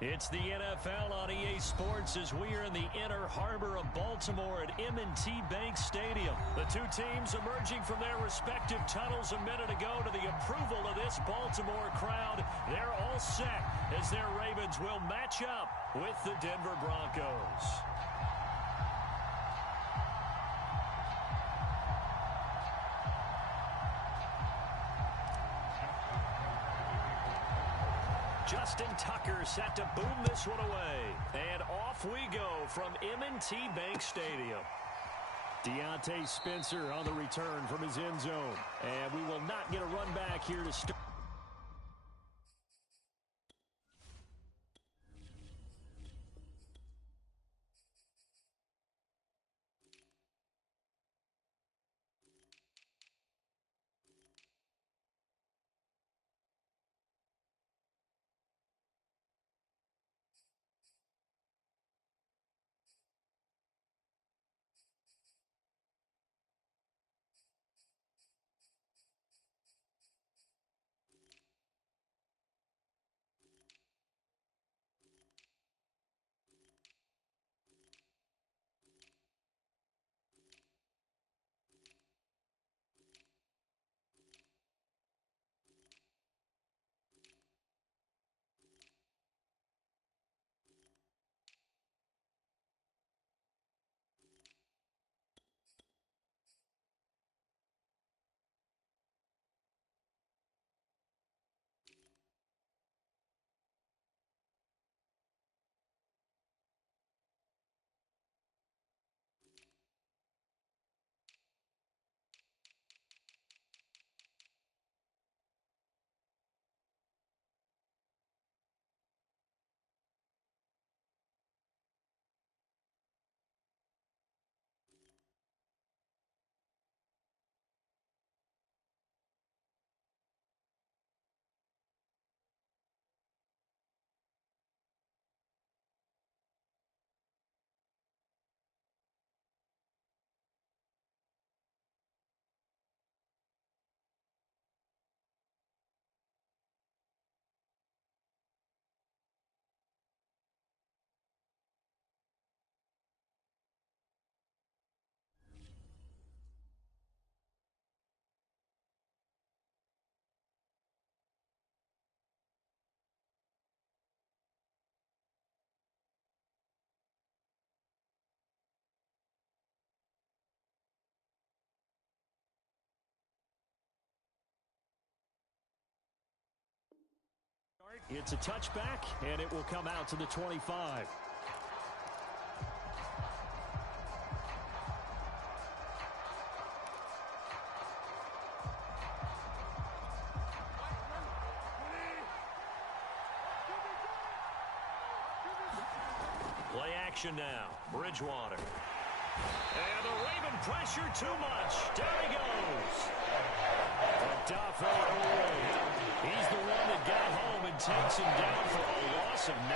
It's the NFL on EA Sports as we are in the inner harbor of Baltimore at M&T Bank Stadium. The two teams emerging from their respective tunnels a minute ago to the approval of this Baltimore crowd. They're all set as their Ravens will match up with the Denver Broncos. Justin Tucker set to boom this one away. And off we go from M&T Bank Stadium. Deontay Spencer on the return from his end zone. And we will not get a run back here to start. It's a touchback, and it will come out to the 25. Play action now. Bridgewater. And the Raven pressure too much. There he goes. Adolfo Oweh. He's the one that got home and takes him down for a loss of 9.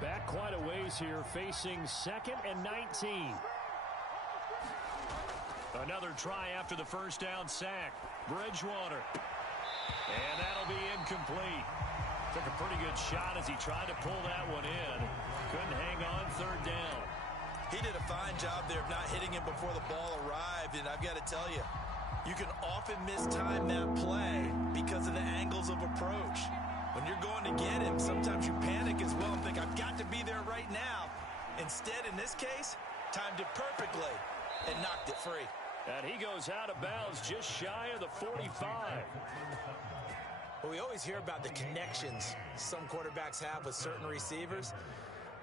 Back quite a ways here, facing 2nd and 19. Another try after the first down sack. Bridgewater. And that'll be incomplete. Took a pretty good shot as he tried to pull that one in. Couldn't hang on 3rd down. He did a fine job there of not hitting him before the ball arrived. And I've got to tell you, you can often mistime that play because of the angles of approach. When you're going to get him, sometimes you panic as well and think, I've got to be there right now. Instead, in this case, timed it perfectly and knocked it free. And he goes out of bounds just shy of the 45. Well, we always hear about the connections some quarterbacks have with certain receivers.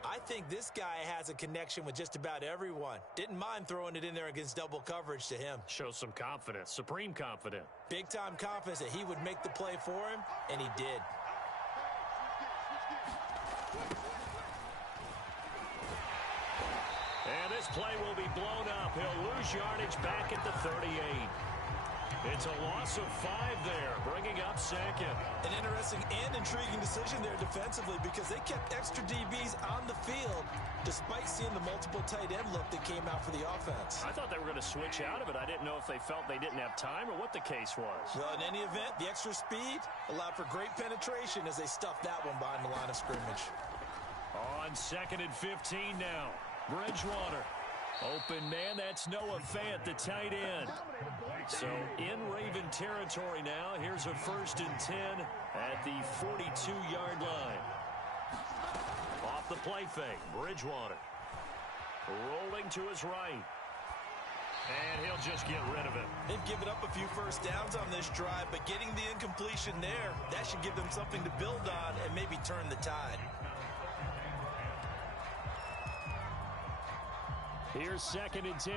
I think this guy has a connection with just about everyone. Didn't mind throwing it in there against double coverage to him. Shows some confidence, supreme confidence. Big-time confidence that he would make the play for him, and he did. And this play will be blown up. He'll lose yardage back at the 38. It's a loss of 5 there, bringing up second. An interesting and intriguing decision there defensively because they kept extra DBs on the field despite seeing the multiple tight end look that came out for the offense. I thought they were going to switch out of it. I didn't know if they felt they didn't have time or what the case was. Well, in any event, the extra speed allowed for great penetration as they stuffed that one behind the line of scrimmage. On 2nd and 15 now. Bridgewater. Open man, that's Noah Fant, the tight end. So in Raven territory now. Here's a 1st and 10 at the 42-yard line. Off the play fake, Bridgewater. Rolling to his right. And he'll just get rid of it. They've given up a few first downs on this drive, but getting the incompletion there, that should give them something to build on and maybe turn the tide. Here's 2nd and 10.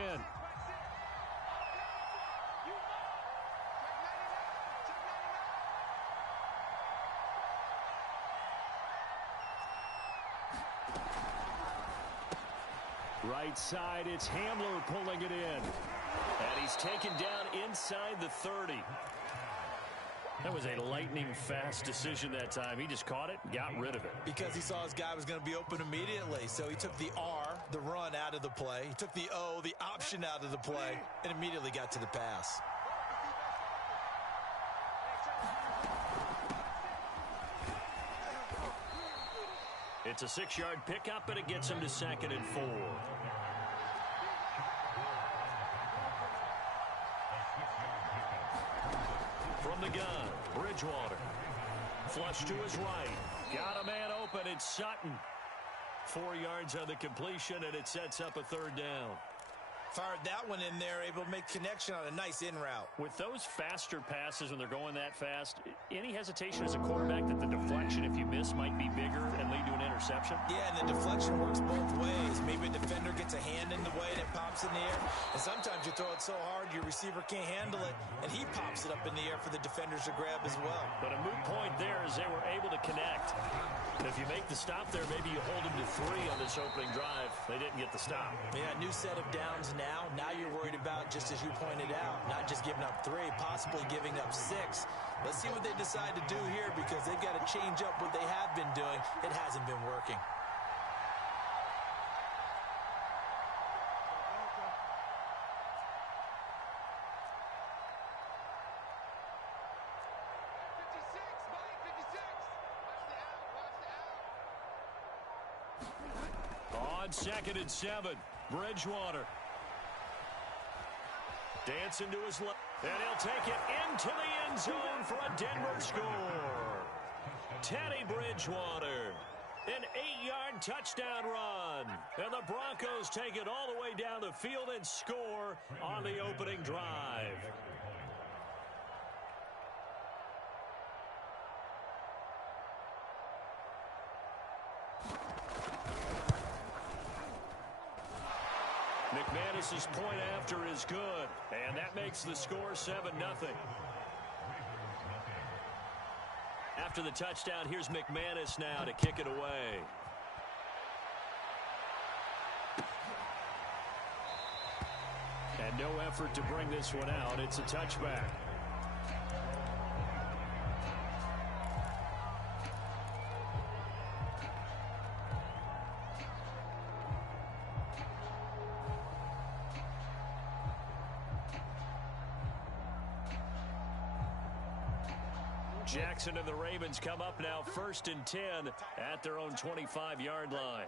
Right side, it's Hamler pulling it in. And he's taken down inside the 30. That was a lightning-fast decision that time. He just caught it and got rid of it. Because he saw his guy was going to be open immediately. So he took the R, the run, out of the play. He took the O, the option, out of the play, and immediately got to the pass. It's a 6-yard pickup, and it gets him to 2nd and 4. From the gun, Bridgewater. Flush to his right. Got a man open. It's Sutton. 4 yards on the completion, and it sets up a 3rd down. Fired that one in there, able to make connection on a nice in route. With those faster passes when they're going that fast, any hesitation as a quarterback that the deflection, if you miss, might be bigger and lead to an interception? Yeah, and the deflection works both ways. Maybe a defender gets a hand in the way and it pops in the air. And sometimes you throw it so hard your receiver can't handle it, and he pops it up in the air for the defenders to grab as well. But a moot point there is they were able to connect. And if you make the stop there, maybe you hold them to 3 on this opening drive. They didn't get the stop. Yeah, new set of downs now. Now you're worried about, just as you pointed out, not just giving up 3, possibly giving up 6. Let's see what they decide to do here because they've got to change up what they have been doing. It hasn't been working. On 2nd and 7, Bridgewater. Dancing to his left, and he'll take it into the end zone for a Denver score. Teddy Bridgewater, an 8-yard touchdown run. And the Broncos take it all the way down the field and score on the opening drive. McManus's point after is good, and that makes the score 7-0. After the touchdown, here's McManus now to kick it away. And no effort to bring this one out. It's a touchback. Jackson and the Ravens come up now 1st and 10 at their own 25-yard line.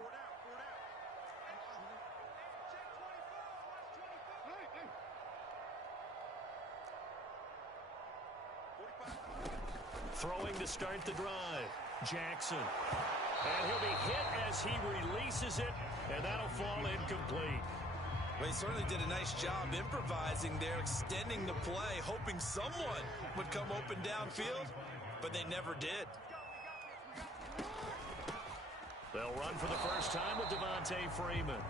Throwing to start the drive. Jackson. And he'll be hit as he releases it, and that'll fall incomplete. Well, he certainly did a nice job improvising there, extending the play, hoping someone would come open downfield, but they never did. They'll run for the first time with Devontae Freeman.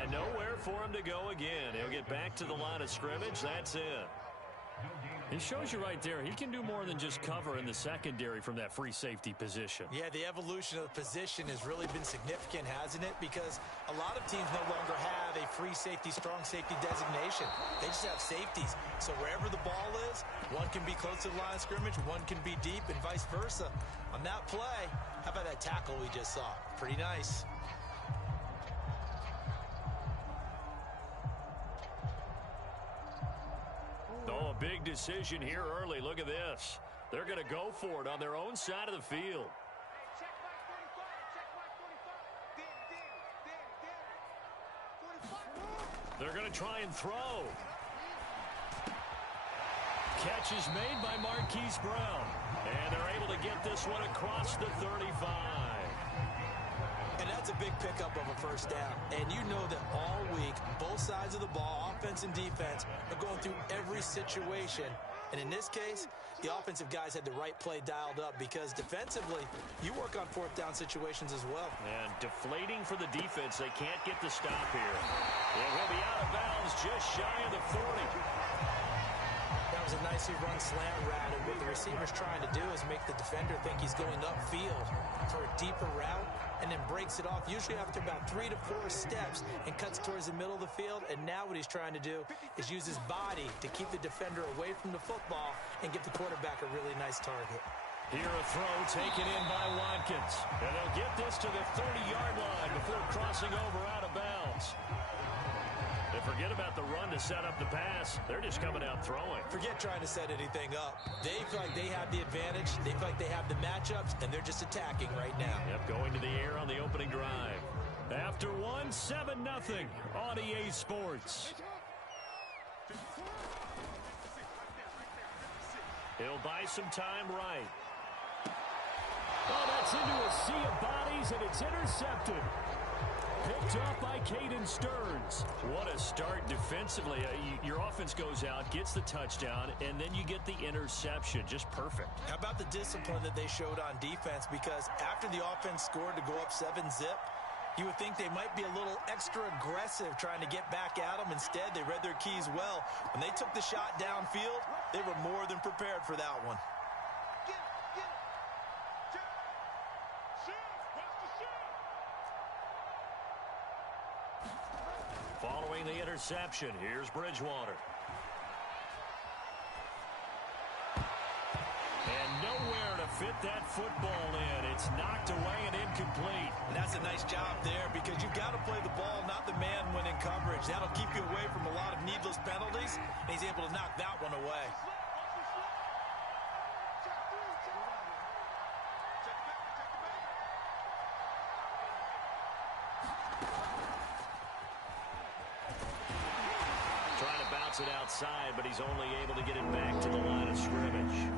And nowhere for him to go again. He'll get back to the line of scrimmage. That's it. It shows you right there, he can do more than just cover in the secondary from that free safety position. Yeah, the evolution of the position has really been significant, hasn't it? Because a lot of teams no longer have a free safety, strong safety designation. They just have safeties. So wherever the ball is, one can be close to the line of scrimmage, one can be deep, and vice versa. On that play, how about that tackle we just saw? Pretty nice. Oh, a big decision here early. Look at this. They're going to go for it on their own side of the field. They're going to try and throw. Catch is made by Marquise Brown. And they're able to get this one across the 35. And that's a big pickup of a first down. And you know that all week, both sides of the ball, offense and defense, are going through every situation. And in this case, the offensive guys had the right play dialed up because defensively, you work on fourth down situations as well. And deflating for the defense. They can't get the stop here. It will be out of bounds just shy of the 40. That was a nicely run slant route, and what the receiver's trying to do is make the defender think he's going upfield for a deeper route, and then breaks it off, usually after about 3 to 4 steps, and cuts towards the middle of the field. And now what he's trying to do is use his body to keep the defender away from the football and give the quarterback a really nice target. Here a throw taken in by Watkins. And they'll get this to the 30-yard line before crossing over out of bounds. They forget about the run to set up the pass. They're just coming out throwing. Forget trying to set anything up. They feel like they have the advantage. They feel like they have the matchups, and they're just attacking right now. Yep, going to the air on the opening drive. After one, 7-0 on EA Sports. He'll buy some time right. Oh, that's into a sea of bodies, and it's intercepted. Picked up by Caden Stearns. What a start defensively. Your offense goes out, gets the touchdown, and then you get the interception. Just perfect. How about the discipline that they showed on defense? Because after the offense scored to go up 7-zip, you would think they might be a little extra aggressive trying to get back at them. Instead, they read their keys well. When they took the shot downfield, they were more than prepared for that one. Following the interception, here's Bridgewater. And nowhere to fit that football in. It's knocked away and incomplete. And that's a nice job there because you've got to play the ball, not the man when in coverage. That'll keep you away from a lot of needless penalties, and he's able to knock that one away. It outside, but he's only able to get it back to the line of scrimmage.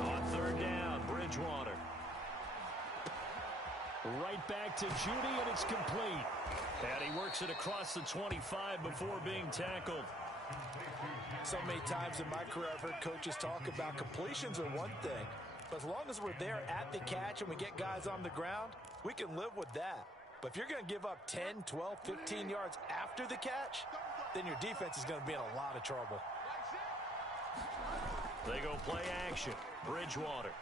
On third down, Bridgewater. Right back to Judy, and it's complete. And he works it across the 25 before being tackled. So many times in my career, I've heard coaches talk about completions are one thing. But as long as we're there at the catch and we get guys on the ground, we can live with that. But if you're going to give up 10, 12, 15 yards after the catch, then your defense is going to be in a lot of trouble. They go play action. Bridgewater.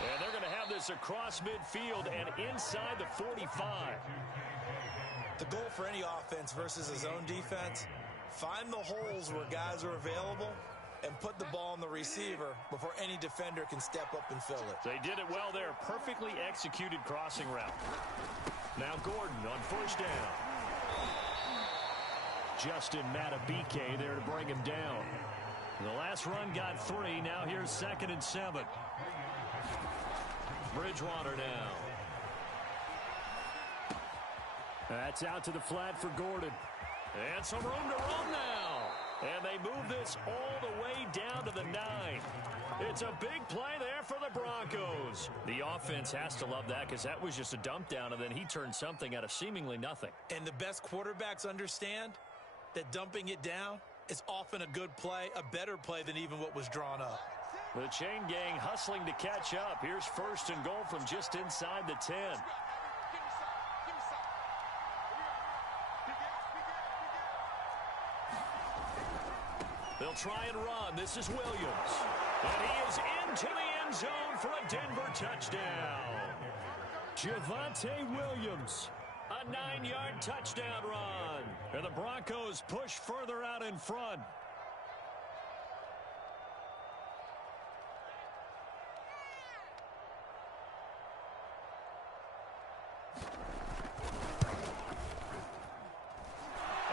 And they're going to have this across midfield and inside the 45. The goal for any offense versus a zone defense, find the holes where guys are available and put the ball on the receiver before any defender can step up and fill it. They did it well there. Perfectly executed crossing route. Now Gordon on first down. Justin Matabike there to bring him down. The last run got 3. Now here's 2nd and 7. Bridgewater now. That's out to the flat for Gordon. And some room to run now. And they move this all the way down to the 9. It's a big play there for the Broncos. The offense has to love that because that was just a dump down, and then he turned something out of seemingly nothing. And the best quarterbacks understand that dumping it down is often a good play, a better play than even what was drawn up. The chain gang hustling to catch up. Here's 1st and goal from just inside the 10. They'll try and run. This is Williams. And he is into the end zone for a Denver touchdown. Javonte Williams, a 9-yard touchdown run. And the Broncos push further out in front.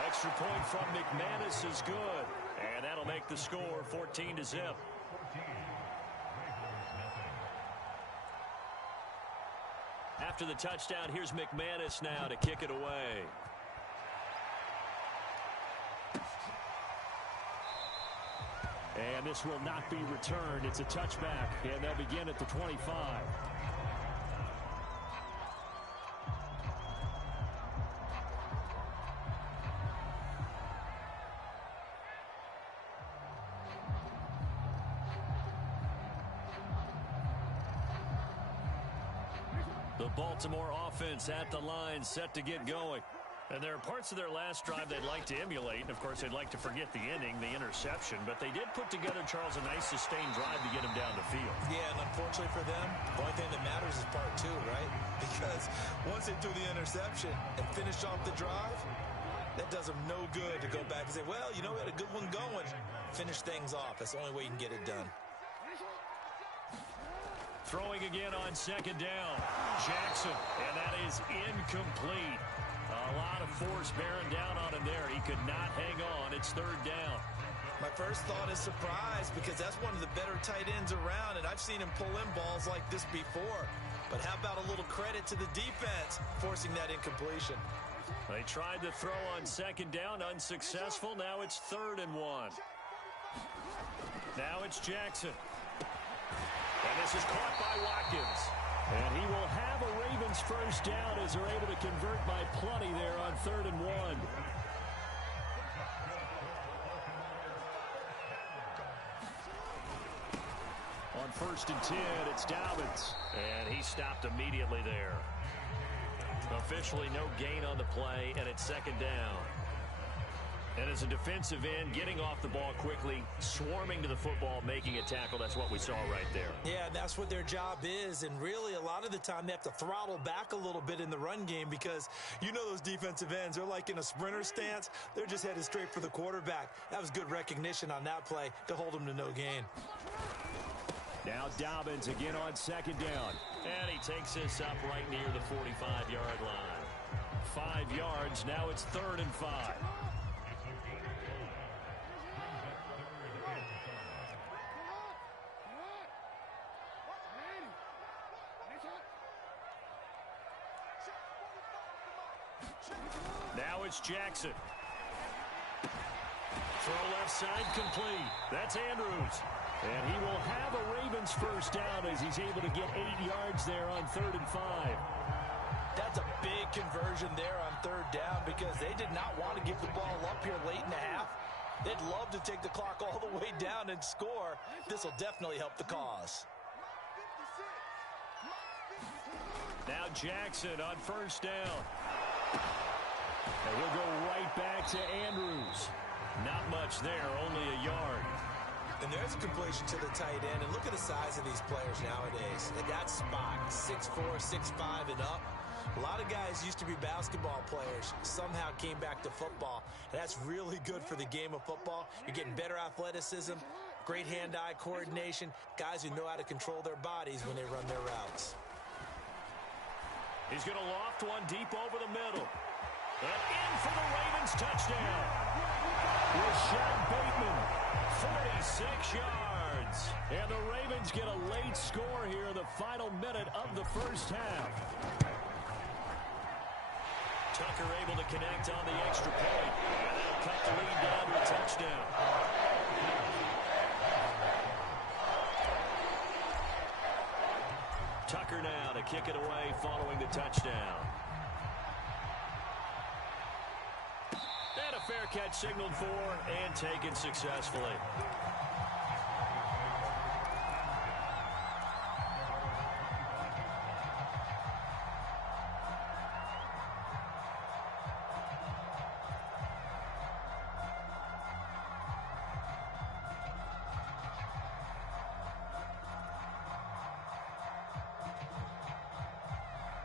Extra point from McManus is good. And that'll make the score 14-0. After the touchdown, here's McManus now to kick it away. And this will not be returned. It's a touchback, and they'll begin at the 25. The Baltimore offense at the line, set to get going. And there are parts of their last drive they'd like to emulate. And, of course, they'd like to forget the inning, the interception. But they did put together, Charles, a nice sustained drive to get them down the field. Yeah, and unfortunately for them, the only thing that matters is part two, right? Because once they threw the interception and finished off the drive, that does them no good to go back and say, well, you know, we had a good one going. Finish things off. That's the only way you can get it done. Throwing again on second down. Jackson, and that is incomplete. A lot of force bearing down on him there. He could not hang on. It's third down. My first thought is surprise because that's one of the better tight ends around, and I've seen him pull in balls like this before. But how about a little credit to the defense forcing that incompletion? They tried to throw on second down, unsuccessful. Now it's 3rd and 1. Now it's Jackson. And this is caught by Watkins. And he will have a Ravens first down as they're able to convert by plenty there on 3rd and 1. On 1st and 10, it's Dobbins. And he stopped immediately there. Officially no gain on the play, and it's 2nd down. And as a defensive end, getting off the ball quickly, swarming to the football, making a tackle, that's what we saw right there. Yeah, that's what their job is. And really, a lot of the time, they have to throttle back a little bit in the run game because you know those defensive ends, they're like in a sprinter stance. They're just headed straight for the quarterback. That was good recognition on that play to hold them to no gain. Now Dobbins again on 2nd down. And he takes this up right near the 45-yard line. 5 yards, now it's 3rd and 5. Now it's Jackson. Throw left side complete. That's Andrews. And he will have a Ravens first down as he's able to get 8 yards there on 3rd and 5. That's a big conversion there on 3rd down because they did not want to give the ball up here late in the half. They'd love to take the clock all the way down and score. This will definitely help the cause. Now Jackson on 1st down. And we'll go right back to Andrews. Not much there, only a yard. And there's a completion to the tight end. And look at the size of these players nowadays. At that spot, 6'4", 6'5", and up. A lot of guys used to be basketball players, somehow came back to football. And that's really good for the game of football. You're getting better athleticism, great hand-eye coordination, guys who know how to control their bodies when they run their routes. He's going to loft one deep over the middle. And in for the Ravens touchdown. Rashad Bateman, 46 yards. And the Ravens get a late score here in the final minute of the first half. Tucker able to connect on the extra point. And that'll cut the lead down to a touchdown. Tucker now to kick it away following the touchdown. And a fair catch signaled for and taken successfully.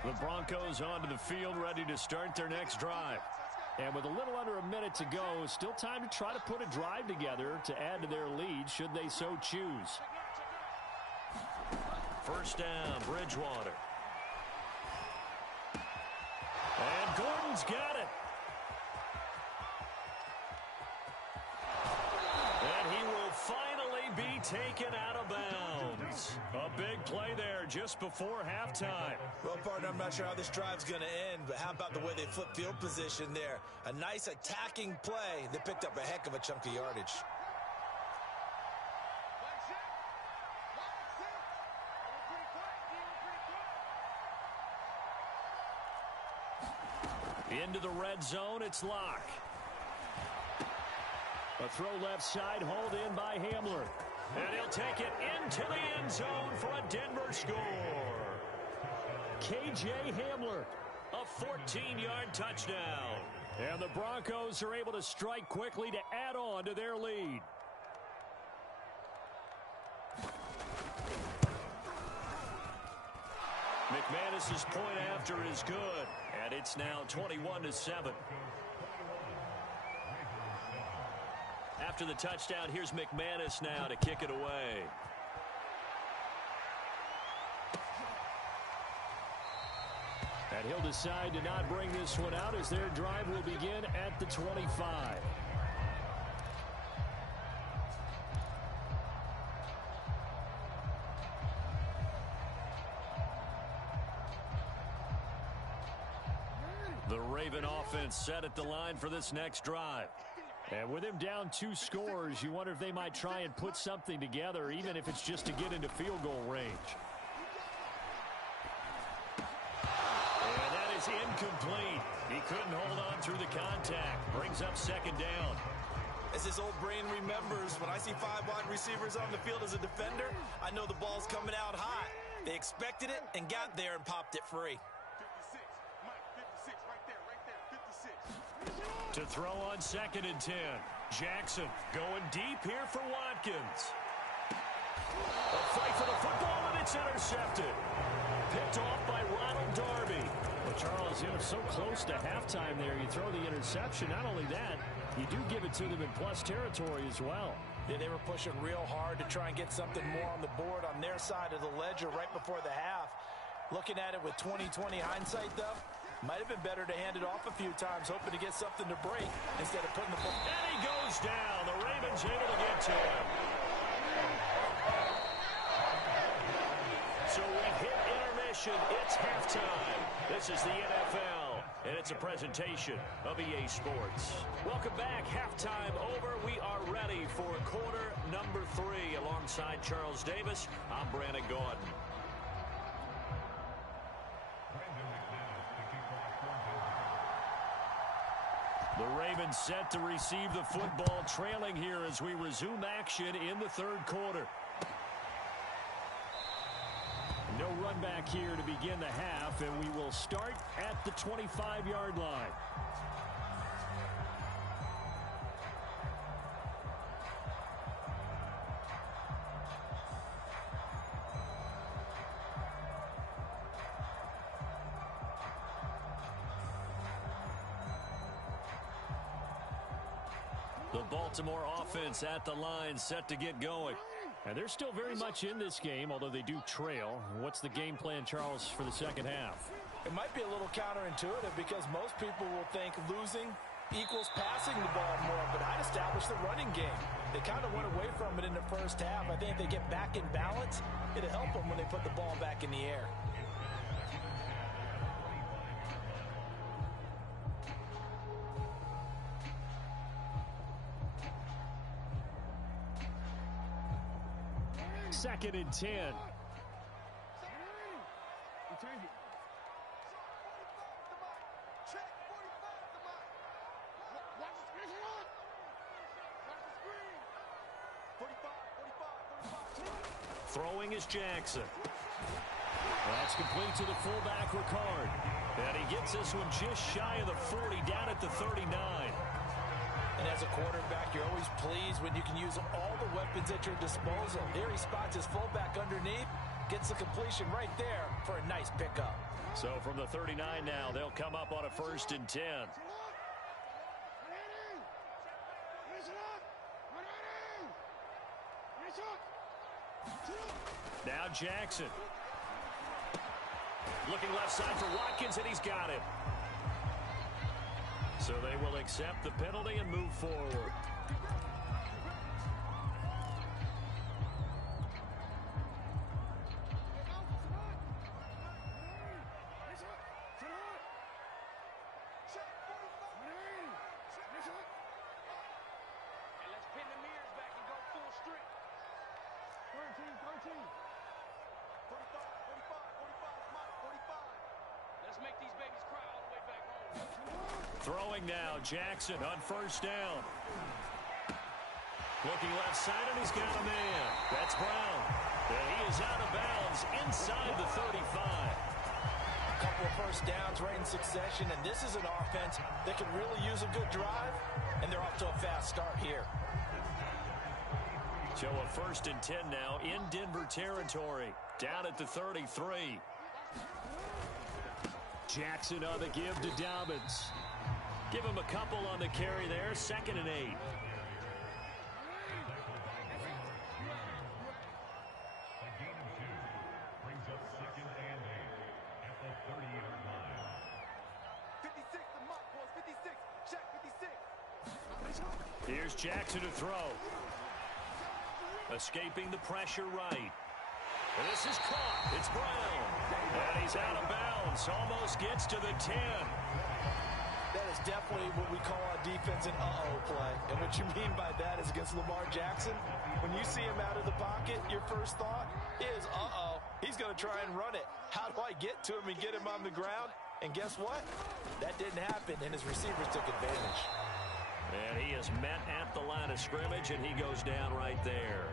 The Broncos onto the field, ready to start their next drive. And with a little under a minute to go, still time to try to put a drive together to add to their lead should they so choose. First down, Bridgewater. And Gordon's got it. And he will finally be taken out of bounds. A big play there just before halftime. Well, partner, I'm not sure how this drive's going to end, but how about the way they flip field position there? A nice attacking play that picked up a heck of a chunk of yardage. Into the red zone, it's Locke. A throw left side, hauled in by Hamler. And he'll take it into the end zone for a Denver score. K.J. Hamler, a 14-yard touchdown. And the Broncos are able to strike quickly to add on to their lead. McManus's point after is good, and it's now 21-7. After the touchdown, here's McManus now to kick it away. And he'll decide to not bring this one out as their drive will begin at the 25. The Raven offense set at the line for this next drive. And with him down 2 scores, you wonder if they might try and put something together, even if it's just to get into field goal range. And that is incomplete. He couldn't hold on through the contact. Brings up second down. As his old brain remembers, when I see 5 wide receivers on the field as a defender, I know the ball's coming out hot. They expected it and got there and popped it free. To throw on 2nd and 10. Jackson going deep here for Watkins. A fight for the football, and it's intercepted. Picked off by Ronald Darby. Well, Charles, so close to halftime there. You throw the interception. Not only that, you do give it to them in plus territory as well. Yeah, they were pushing real hard to try and get something more on the board on their side of the ledger right before the half. Looking at it with 20/20 hindsight, though, might have been better to hand it off a few times, hoping to get something to break instead of putting the ball. And he goes down. The Ravens able to get to him. So we hit intermission. It's halftime. This is the NFL, and it's a presentation of EA Sports. Welcome back. Halftime over. We are ready for quarter number 3. Alongside Charles Davis, I'm Brandon Gaudin. The Ravens set to receive the football, trailing here as we resume action in the 3rd quarter. No run back here to begin the half, and we will start at the 25-yard line. The Baltimore offense at the line, set to get going. And they're still very much in this game, although they do trail. What's the game plan, Charles, for the second half? It might be a little counterintuitive because most people will think losing equals passing the ball more, but I'd establish the running game. They kind of went away from it in the first half. I think if they get back in balance, it'll help them when they put the ball back in the air. Second and 10. Throwing is Jackson. That's complete to the fullback, Ricard. And he gets this one just shy of the 40, down at the 39. And as a quarterback, you're always pleased when you can use all the weapons at your disposal. Here he spots his fullback underneath, gets the completion right there for a nice pickup. So from the 39 now, they'll come up on a 1st and 10. Now Jackson. Looking left side for Watkins, and he's got him. So they will accept the penalty and move forward. Throwing now, Jackson on 1st down. Looking left side, and he's got a man. That's Brown. And he is out of bounds inside the 35. A couple of first downs right in succession, and this is an offense that can really use a good drive, and they're off to a fast start here. So a 1st and 10 now in Denver territory. Down at the 33. Jackson on the give to Dobbins. Give him a couple on the carry there. 2nd and 8. Brings up 2nd and 8 at the 30-yard line. 56, the mark, boys. 56. Check 56. Here's Jackson to throw. Escaping the pressure right. And this is caught. It's Brown. And he's out of bounds. Almost gets to the 10. That is definitely what we call on defense an uh-oh play. And what you mean by that is against Lamar Jackson, when you see him out of the pocket, your first thought is, uh-oh, he's going to try and run it. How do I get to him and get him on the ground? And guess what? That didn't happen, and his receivers took advantage. And he is met at the line of scrimmage, and he goes down right there.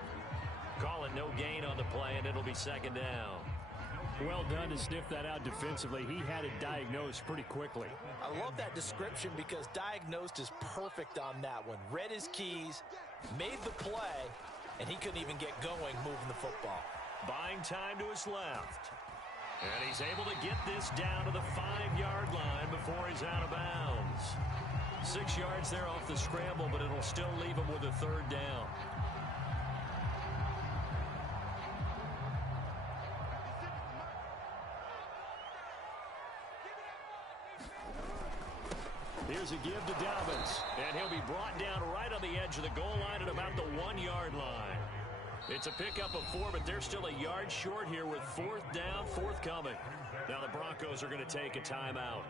Call it no gain on the play, and it'll be 2nd down. Well done to sniff that out defensively. He had it diagnosed pretty quickly. I love that description because diagnosed is perfect on that one. Read his keys, made the play, and he couldn't even get going moving the football. Buying time to his left. And he's able to get this down to the 5-yard line before he's out of bounds. 6 yards there off the scramble, but it'll still leave him with a 3rd down. Here's a give to Dobbins, and he'll be brought down right on the edge of the goal line at about the 1-yard line. It's a pickup of 4, but they're still a yard short here with 4th down, forthcoming. Now the Broncos are going to take a timeout.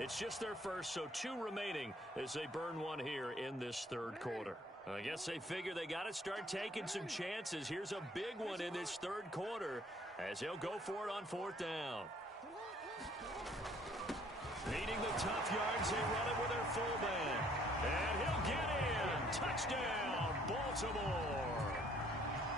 It's just their first, so 2 remaining as they burn one here in this 3rd quarter. I guess they figure they got to start taking some chances. Here's a big one in this 3rd quarter as they'll go for it on 4th down. Needing the tough yards, they run it with their fullback. And he'll get in. Touchdown, Baltimore.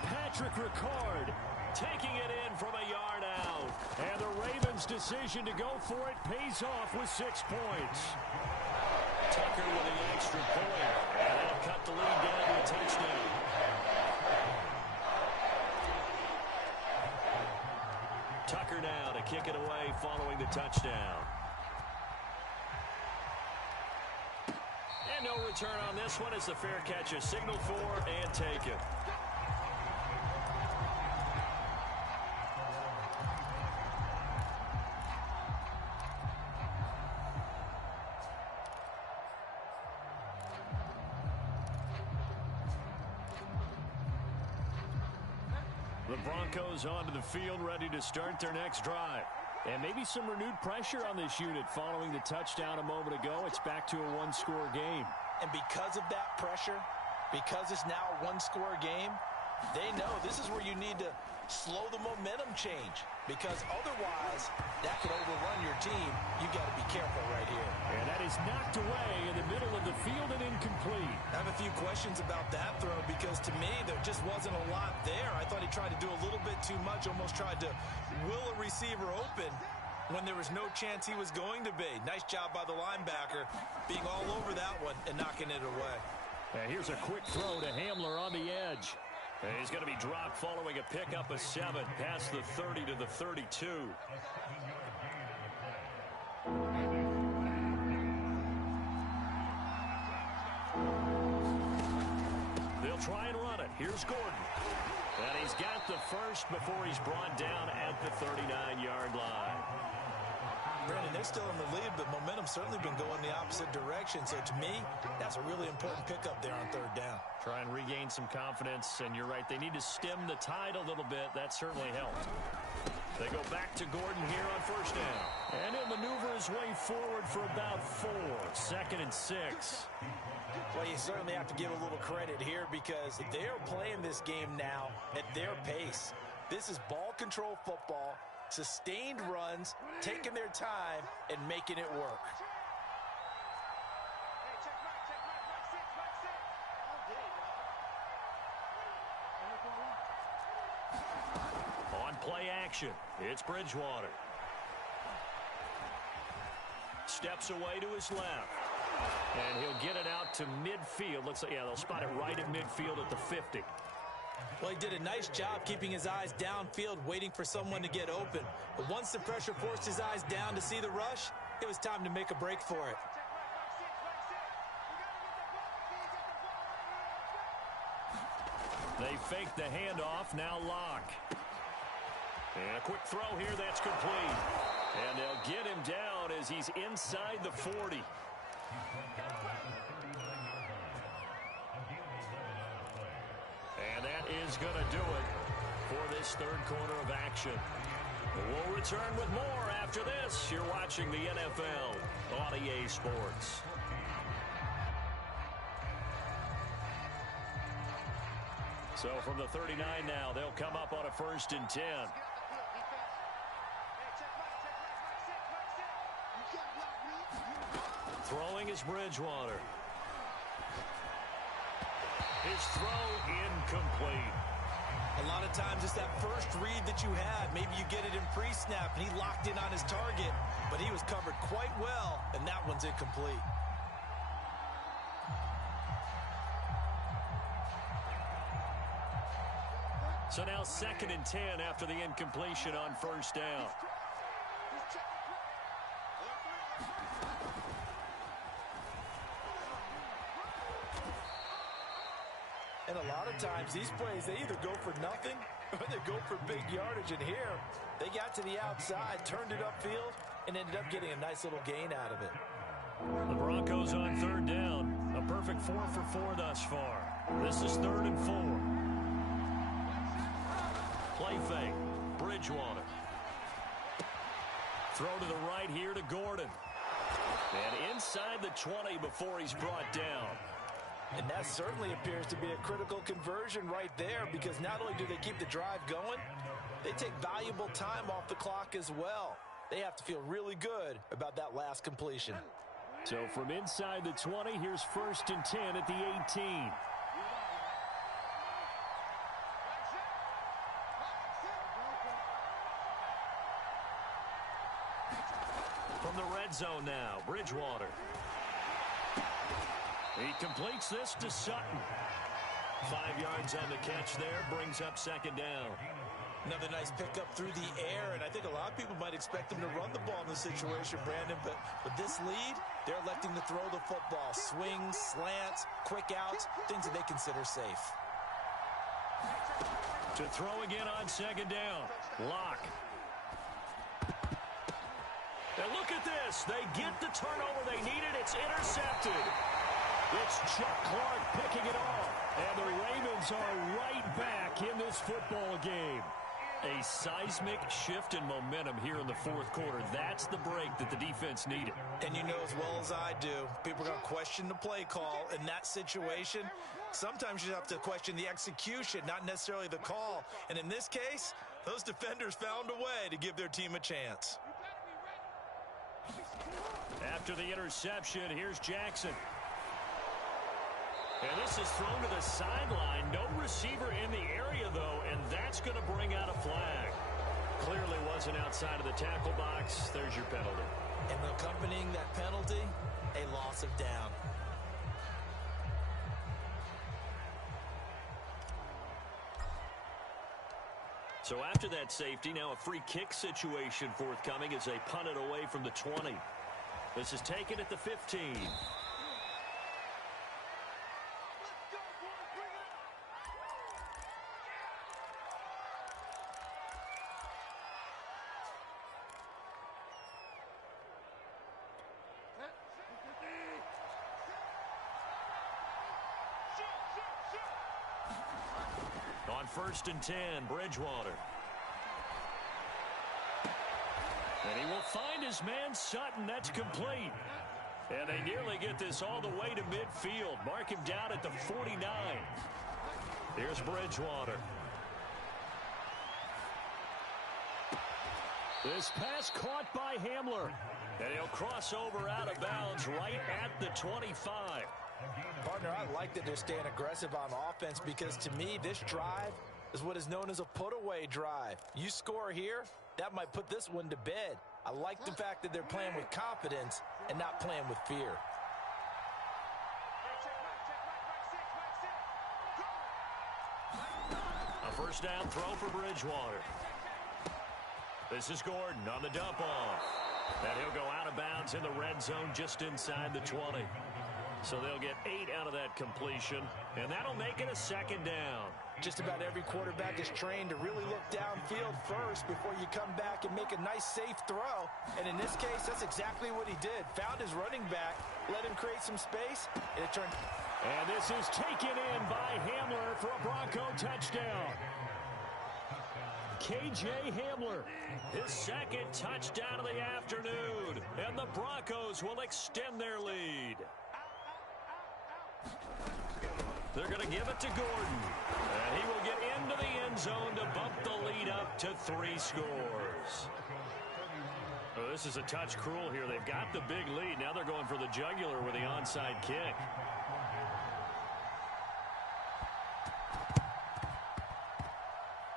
Patrick Ricard taking it in from a yard out. And the Ravens' decision to go for it pays off with 6 points. Tucker with the extra point. And that'll cut the lead down to a touchdown. Tucker now to kick it away following the touchdown. And no return on this one as the fair catch is signaled for and taken. The Broncos onto the field ready to start their next drive. And maybe some renewed pressure on this unit following the touchdown a moment ago. It's back to a 1-score game. And because of that pressure, because it's now a 1-score game, they know this is where you need to slow the momentum change. Because otherwise, that could overrun your team. You got to be careful right here. And that is knocked away in the middle of the field and incomplete. I have a few questions about that throw because to me, there just wasn't a lot there. I thought he tried to do a little bit too much, almost tried to will a receiver open when there was no chance he was going to be. Nice job by the linebacker being all over that one and knocking it away. And here's a quick throw to Hamler on the edge. And he's going to be dropped following a pickup of 7 past the 30 to the 32. They'll try and run it. Here's Gordon. And he's got the first before he's brought down at the 39-yard line. Brandon, they're still in the lead, but momentum's certainly been going the opposite direction. So to me, that's a really important pickup there on 3rd down. Try and regain some confidence, and you're right. They need to stem the tide a little bit. That certainly helped. They go back to Gordon here on 1st down. And he'll maneuver his way forward for about 4. 2nd and 6. Well, you certainly have to give a little credit here because they're playing this game now at their pace. This is ball control football, sustained runs, taking their time, and making it work. On play action, it's Bridgewater. Steps away to his left. And he'll get it out to midfield. Looks like, yeah, they'll spot it right at midfield at the 50. Well, he did a nice job keeping his eyes downfield, waiting for someone to get open. But once the pressure forced his eyes down to see the rush, it was time to make a break for it. They fake the handoff, now Locke. And a quick throw here, that's complete. And they'll get him down as he's inside the 40. And that is going to do it for this 3rd quarter of action. We'll return with more after this. You're watching the NFL on EA Sports. So from the 39 now, they'll come up on a 1st and 10. Throwing is Bridgewater. His throw incomplete. A lot of times it's that first read that you have. Maybe you get it in pre-snap and he locked in on his target, but he was covered quite well, and that one's incomplete. So now 2nd and 10 after the incompletion on 1st down. And a lot of times these plays, they either go for nothing or they go for big yardage. And here, they got to the outside, turned it upfield, and ended up getting a nice little gain out of it. The Broncos on 3rd down. A perfect 4 for 4 thus far. This is 3rd and 4. Play fake. Bridgewater. Throw to the right here to Gordon. And inside the 20 before he's brought down. And that certainly appears to be a critical conversion right there, because not only do they keep the drive going, they take valuable time off the clock as well. They have to feel really good about that last completion. So from inside the 20, here's 1st and 10 at the 18. From the red zone now, Bridgewater. He completes this to Sutton. 5 yards on the catch there, brings up 2nd down. Another nice pickup through the air, and I think a lot of people might expect them to run the ball in this situation, Brandon, but with this lead, they're electing to throw the football. Swings, slants, quick outs, things that they consider safe. To throw again on 2nd down. Locke. And look at this. They get the turnover they needed. It's intercepted. It's Chuck Clark picking it off. And the Ravens are right back in this football game. A seismic shift in momentum here in the 4th quarter. That's the break that the defense needed. And you know as well as I do, people are going to question the play call in that situation. Sometimes you have to question the execution, not necessarily the call. And in this case, those defenders found a way to give their team a chance. After the interception, here's Jackson. And this is thrown to the sideline. No receiver in the area, though, and that's going to bring out a flag. Clearly wasn't outside of the tackle box. There's your penalty. And accompanying that penalty, a loss of down. So after that safety, now a free kick situation forthcoming as they punt it away from the 20. This is taken at the 15. On 1st and 10, Bridgewater. And he will find his man Sutton. That's complete. And they nearly get this all the way to midfield. Mark him down at the 49. Here's Bridgewater. This pass caught by Hamler. And he'll cross over out of bounds right at the 25. Partner, I like that they're staying aggressive on offense because to me, this drive is what is known as a put-away drive. You score here, that might put this one to bed. I like the fact that they're playing with confidence and not playing with fear. A first down throw for Bridgewater. This is Gordon on the dump off. And he'll go out of bounds in the red zone just inside the 20. So they'll get 8 out of that completion, and that'll make it a second down. Just about every quarterback is trained to really look downfield first before you come back and make a nice, safe throw. And in this case, that's exactly what he did. Found his running back, let him create some space, and it turned. And this is taken in by Hamler for a Bronco touchdown. K.J. Hamler, his second touchdown of the afternoon, and the Broncos will extend their lead. They're going to give it to Gordon. And he will get into the end zone to bump the lead up to 3 scores. Oh, this is a touch cruel here. They've got the big lead. Now they're going for the jugular with the onside kick.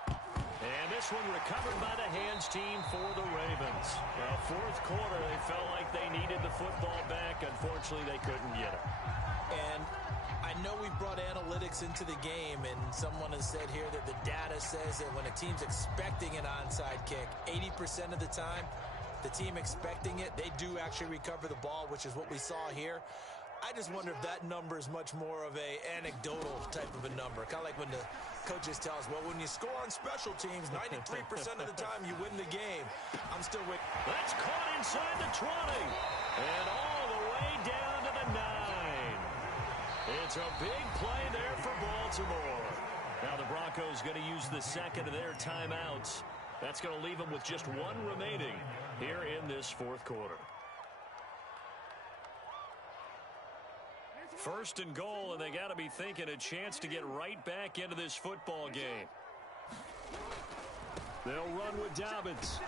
And this one recovered by the hands team for the Ravens. Well, fourth quarter, they felt like they needed the football back. Unfortunately, they couldn't get it. And I know we brought analytics into the game, and someone has said here that the data says that when a team's expecting an onside kick, 80% of the time, the team expecting it, they do actually recover the ball, which is what we saw here. I just wonder if that number is much more of a anecdotal type of a number. Kind of like when the coaches tell us, well, when you score on special teams, 93% of the time you win the game. I'm still with. That's caught inside the 20. And all the way down to the 9. It's a big play there for Baltimore. Now the Broncos going to use the second of their timeouts. That's going to leave them with just 1 remaining here in this fourth quarter. First and goal, and they got to be thinking a chance to get right back into this football game. They'll run with Dobbins.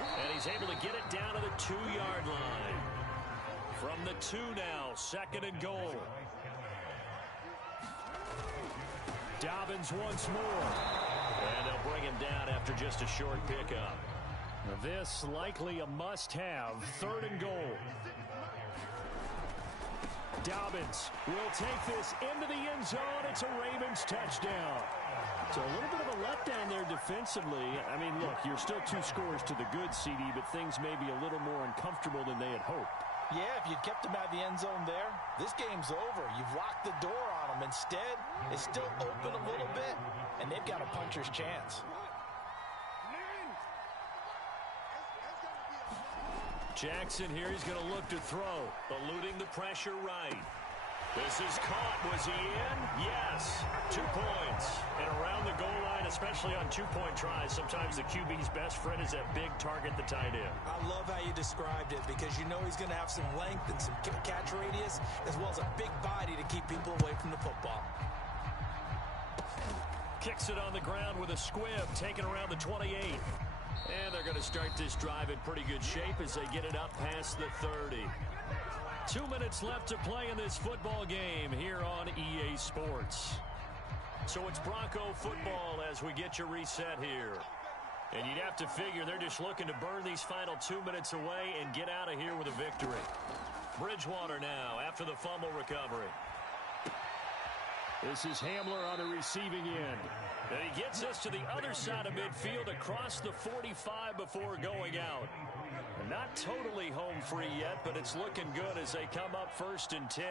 And he's able to get it down to the 2-yard line. From the 2 now, second and goal. Dobbins once more. And they'll bring him down after just a short pickup. Now this likely a must-have. Third and goal. Dobbins will take this into the end zone. It's a Ravens touchdown. So a little bit of a letdown there defensively. I mean, look, you're still 2 scores to the good, CD, but things may be a little more uncomfortable than they had hoped. Yeah, if you'd kept them out of the end zone there, this game's over. You've locked the door on them. Instead, it's still open a little bit, and they've got a puncher's chance. Jackson here, he's going to look to throw, eluding the pressure right. This is caught. Was he in? Yes. 2 points. And around the goal line, especially on 2-point tries, sometimes the QB's best friend is that big target, the tight end. I love how you described it because you know he's going to have some length and some catch radius as well as a big body to keep people away from the football. Kicks it on the ground with a squib, taken around the 28. And they're going to start this drive in pretty good shape as they get it up past the 30. 2 minutes left to play in this football game here on EA Sports. So it's Bronco football as we get you reset here. And you'd have to figure they're just looking to burn these final 2 minutes away and get out of here with a victory. Bridgewater now after the fumble recovery. This is Hamler on the receiving end. And he gets us to the other side of midfield across the 45 before going out. Not totally home free yet, but it's looking good as they come up 1st and 10.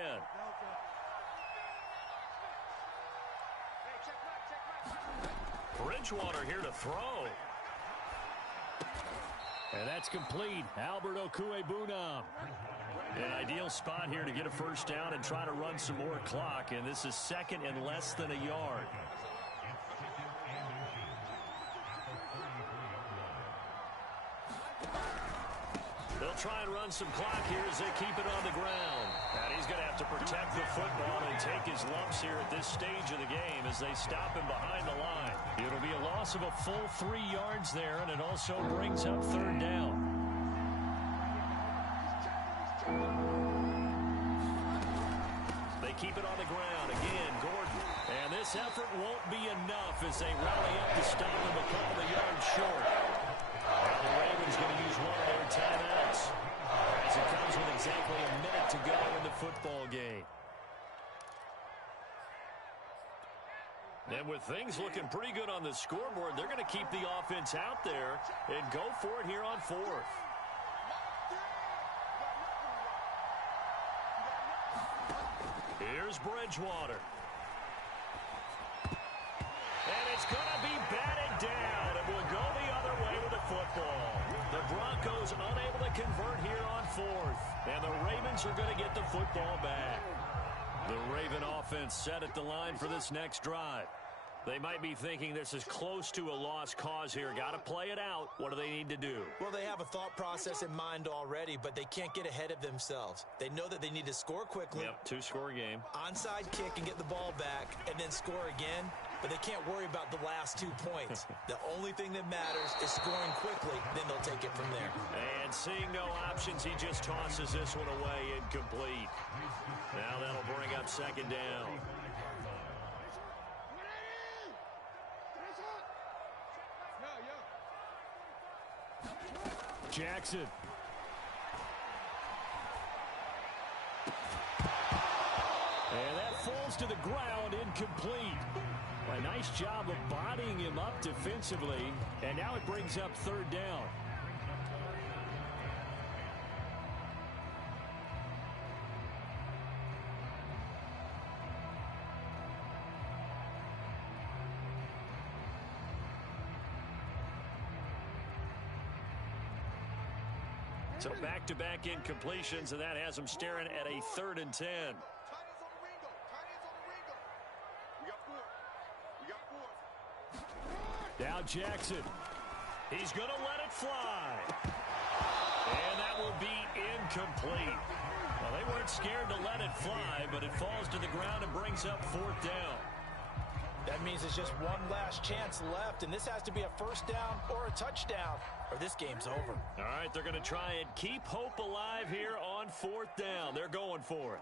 Bridgewater here to throw. And that's complete. Albert Okwuegbunam. An ideal spot here to get a first down and try to run some more clock, and this is 2nd and less than a yard. They'll try and run some clock here as they keep it on the ground. And he's going to have to protect the football and take his lumps here at this stage of the game as they stop him behind the line. It'll be a loss of a full 3 yards there, and it also brings up 3rd down. They keep it on the ground. Again, Gordon. And this effort won't be enough as they rally up to stop him a couple of yards short. Now the Ravens going to use one of their timeouts as it comes with exactly a minute to go in the football game. And with things looking pretty good on the scoreboard, they're going to keep the offense out there and go for it here on 4th. Here's Bridgewater. And it's going to be batted down, and we'll go the other way with the football. The Broncos unable to convert here on 4th, and the Ravens are going to get the football back. The Raven offense set at the line for this next drive. They might be thinking this is close to a lost cause here. Got to play it out. What do they need to do? Well, they have a thought process in mind already, but they can't get ahead of themselves. They know that they need to score quickly. Yep, 2-score game. Onside kick and get the ball back and then score again, but they can't worry about the last 2 points. The only thing that matters is scoring quickly, then they'll take it from there. And seeing no options, he just tosses this one away incomplete. Now that'll bring up 2nd down. Jackson. And that falls to the ground, incomplete. A nice job of bodying him up defensively, and now it brings up 3rd down. So back-to-back incompletions, and that has them staring at a 3rd and 10. Now Jackson. He's going to let it fly. And that will be incomplete. Well, they weren't scared to let it fly, but it falls to the ground and brings up 4th down. That means there's just one last chance left, and this has to be a first down or a touchdown, or this game's over. All right, they're going to try and keep hope alive here on 4th down. They're going for it.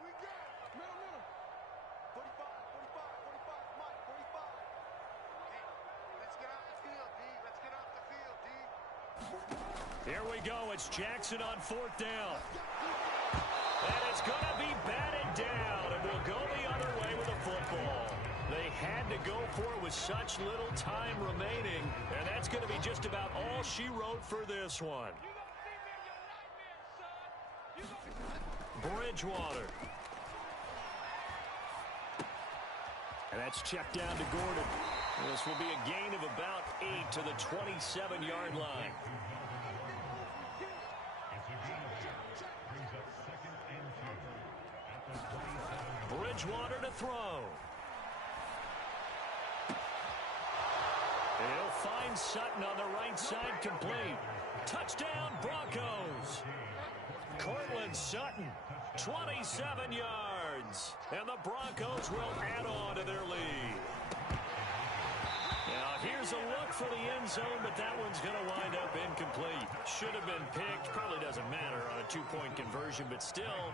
Here we go. It's Jackson on 4th down. And it's going to be batted down, and we'll go the other way with the football. They had to go for it with such little time remaining, and that's going to be just about all she wrote for this one. Bridgewater. And that's checked down to Gordon. This will be a gain of about 8 to the 27-yard line. Bridgewater to throw. He'll find Sutton on the right side, complete. Touchdown, Broncos. Cortland Sutton, 27 yards. And the Broncos will add on to their lead. Now, here's a look for the end zone, but that one's going to wind up incomplete. Should have been picked. Probably doesn't matter on a 2-point conversion, but still,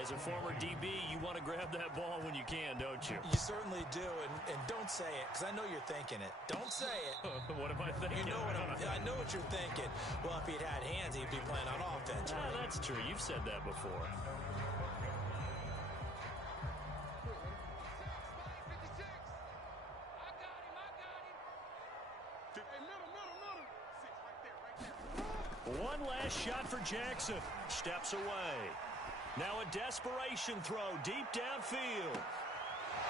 as a former DB, you want to grab that ball when you can, don't you? You certainly do, and don't say it, because I know you're thinking it. Don't say it. What am I thinking? You know I know what you're thinking. Well, if he'd had hands, he'd be playing on offense. Ah, that's true. You've said that before. last shot for Jackson. Steps away. Now a desperation throw deep downfield.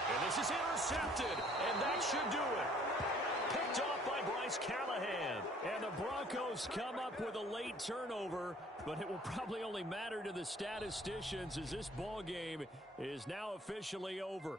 And this is intercepted, and that should do it. Picked off by Bryce Callahan. And the Broncos come up with a late turnover, but it will probably only matter to the statisticians as this ball game is now officially over.